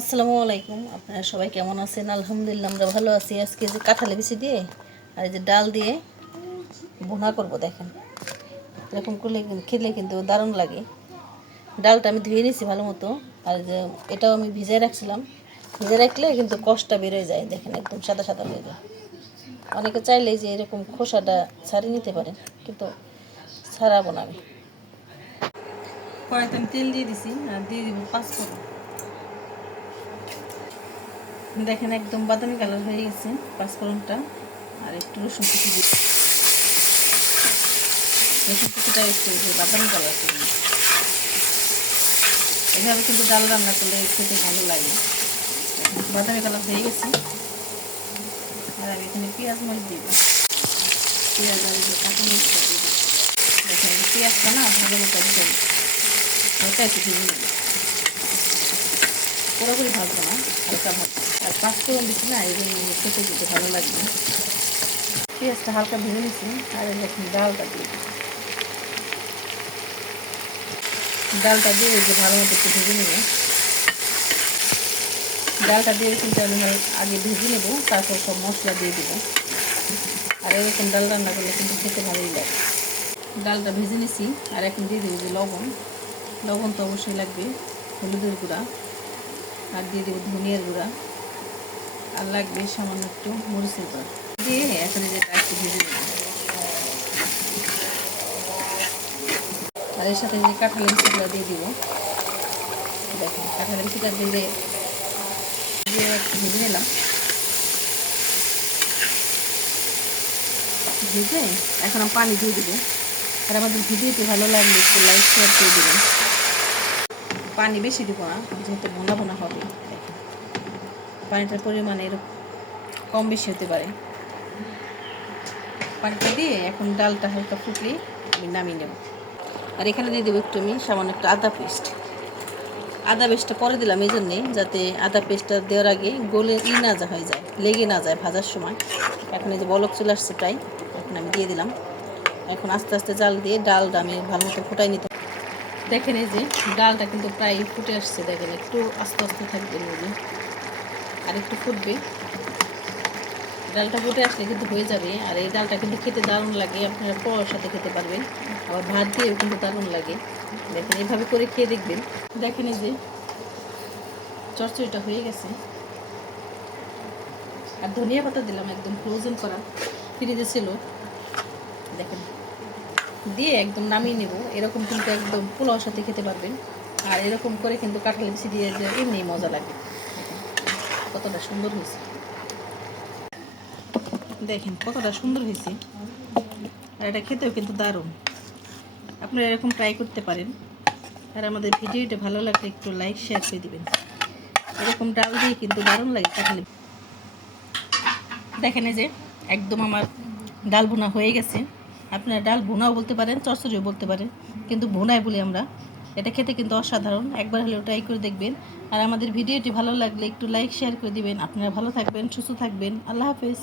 আসসালামু আলাইকুম। আপনারা সবাই কেমন আছেন? আলহামদুলিল্লাহ আমরা ভালো আছি। আজকে যে কাঁঠালে বিচি দিয়ে আর এই যে ডাল দিয়ে ভুনা করব, দেখেন এরকম করলে খেলে কিন্তু দারুণ লাগে। ডালটা আমি ধুয়ে নিয়েছি ভালো মতো, আর যে এটাও আমি ভিজিয়ে রাখছিলাম। ভিজে রাখলে কিন্তু কষটা বেরোয় যায়, দেখেন একদম সাদা সাদা হয়ে যায়। অনেকে চাইলে যে এরকম খোসাটা ছাড়িয়ে নিতে পারেন, কিন্তু ছাড়াবো না আমি। কড়াইতে আমি তেল দিয়ে দিছি আর দিয়ে দিব পাঁচফোড়ন। দেখেন একদম বাদামি কালার হয়ে গেছে পাঁচফোড়নটা। আর একটু রসুন কুচি দিয়ে রসুন কুচিটা একটু বাদামি কালার করে। এভাবে কিন্তু ডাল রান্না করলে খেতে ভালো লাগে। বাদামি কালার হয়ে গেছে। আর আমি এখানে পেঁয়াজ মরিচ দিয়ে দিই। পেঁয়াজ আর কাঁচা মরিচটা দিয়ে দিই। দেখেন পেঁয়াজটা না ভালো মতো একদম হালকা একটু ভেজে নেব, পুরোপুরি ভাজবো না, হালকা ভাজবো। আর পাঁচফোড়ন দিচ্ছি না, এই জন্য খেতে দিতে ভালো লাগবে। পেঁয়াজটা হালকা ভেজে নিচ্ছি। আর এখন ডালটা দিয়ে দিই। ডালটা দিয়ে যে ভালো মতো একটু ভেজে নেব। ডালটা দিয়ে কিন্তু আমি আগে ভেজে নেব, তারপর সব মশলা দিয়ে দেবো। আর এরকম ডাল রান্না করলে কিন্তু খেতে ভালোই লাগে। ডালটা ভেজে নিছি। আর এখন দিয়ে দেবো যে লবণ। লবণ তো অবশ্যই লাগবে। হলুদের গুঁড়া আর দিয়ে দেবো ধনিয়ার গুঁড়া। আর লাগবে সামান্য একটু মরিচের গুঁড়া দিয়ে এখন যেটা একটু ভেজে নেব। আর এর সাথে যে কাঁঠালের বিচিগুলো দিয়ে দিব। দেখেন কাঁঠালের বিচিটা দিয়ে একটু ভেজে নিলাম। ভেজে এখন আমি পানি দিয়ে দেবো। আর আমাদের ভিডিওটি ভালো লাগলে একটু লাইক শেয়ার করে দেবেন। পানি বেশি দেবো না, যেহেতু ভোনা ভোনা হবে। পানিটার পরিমাণ এরকম কম বেশি হতে পারে। পানিটা দিয়ে এখন ডালটা হালকা ফুটলে আমি নামিয়ে নেব। আর এখানে দিয়ে দেবো একটু আমি সামান্য একটু আদা পেস্ট। আদা পেস্টটা পরে দিলাম এই জন্যে, যাতে আদা পেস্টটা দেওয়ার আগে গলে না হয়ে যায়, লেগে না যায় ভাজার সময়। এখন এই যে বলক চলে আসছে প্রায়, এখন আমি দিয়ে দিলাম। এখন আস্তে আস্তে জাল দিয়ে ডালটা আমি ভালো মতো ফুটাই নিতে। দেখেন এই যে ডালটা কিন্তু প্রায় ফুটে আসছে। দেখেন একটু আস্তে আস্তে থাকবে, আর একটু ফুটবে। ডালটা ফুটে আসলে কিন্তু হয়ে যাবে। আর এই ডালটা কিন্তু খেতে দারুণ লাগে। আপনারা পোলাওর সাথে খেতে পারবেন, আবার ভাত দিয়েও কিন্তু দারুণ লাগে। দেখেন এইভাবে করে খেয়ে দেখবেন। দেখেন এই যে চচ্চড়িটা হয়ে গেছে। আর ধনিয়া পাতা দিলাম, একদম ফ্রোজেন করা, ফ্রিজে ছিল। দেখেন দিয়ে একদম নামিয়ে নেব। এরকম কিন্তু একদম পোলাওর সাথে খেতে পারবেন। আর এরকম করে কিন্তু কাঁঠালের বিচি দিয়ে যে এমনি মজা লাগে। কতটা সুন্দর হয়েছে, দেখেন কতটা সুন্দর হয়েছে। আর এটা খেতেও কিন্তু দারুণ। আপনারা এরকম ট্রাই করতে পারেন। আর আমাদের ভিডিওটা ভালো লাগলে একটু লাইক শেয়ার করে দিবেন। এরকম ডাল দিয়ে কিন্তু দারুণ লাগে কাঁঠালে। দেখেন এই যে একদম আমার ডাল ভুনা হয়ে গেছে। আপনারা ডাল ভুনাও বলতে পারেন, চচ্চড়িও বলতে পারেন, কিন্তু ভুনাই বলি আমরা। এটা খেতে কিন্তু অসাধারণ, একবার হলেও ট্রাই করে দেখবেন। আর আমাদের ভিডিওটি ভালো লাগলে একটু লাইক শেয়ার করে দিবেন। আপনারা ভালো থাকবেন, সুস্থ থাকবেন। আল্লাহ হাফেজ।